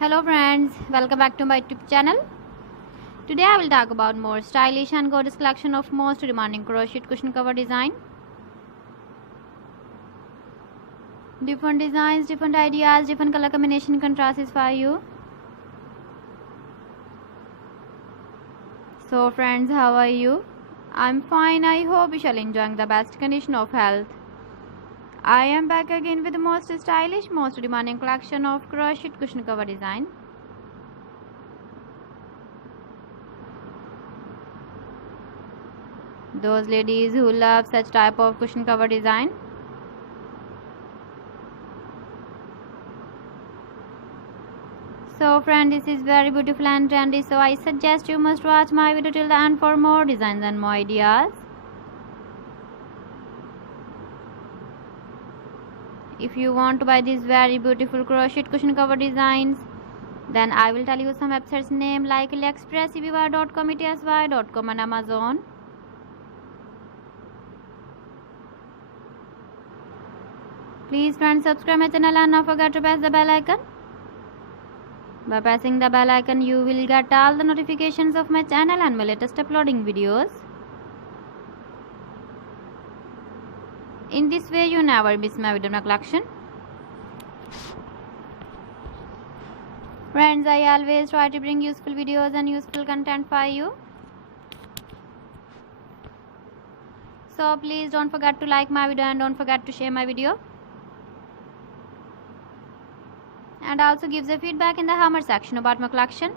Hello friends, welcome back to my YouTube channel. Today I will talk about more stylish and gorgeous collection of most demanding crochet cushion cover design. Different designs, different ideas, different color combination contrasts for you. So friends, how are you? I'm fine. I hope you shall enjoying the best condition of health. I am back again with the most stylish, most demanding collection of crochet cushion cover design. Those ladies who love such type of cushion cover design. So friend, this is very beautiful and trendy, so I suggest you must watch my video till the end for more designs and more ideas. If you want to buy these very beautiful crochet cushion cover designs, then I will tell you some websites name like AliExpress, eBay.com, etsy.com and Amazon. Please friends, subscribe my channel and not forget to press the bell icon. By pressing the bell icon, you will get all the notifications of my channel and my latest uploading videos. In this way, you never miss my video collection. Friends, I always try to bring useful videos and useful content for you. So please don't forget to like my video and don't forget to share my video. And also give the feedback in the hammer section about my collection.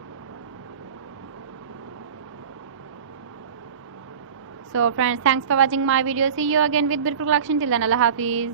So friends, thanks for watching my video. See you again with beautiful collection. Till then, Allah Hafiz.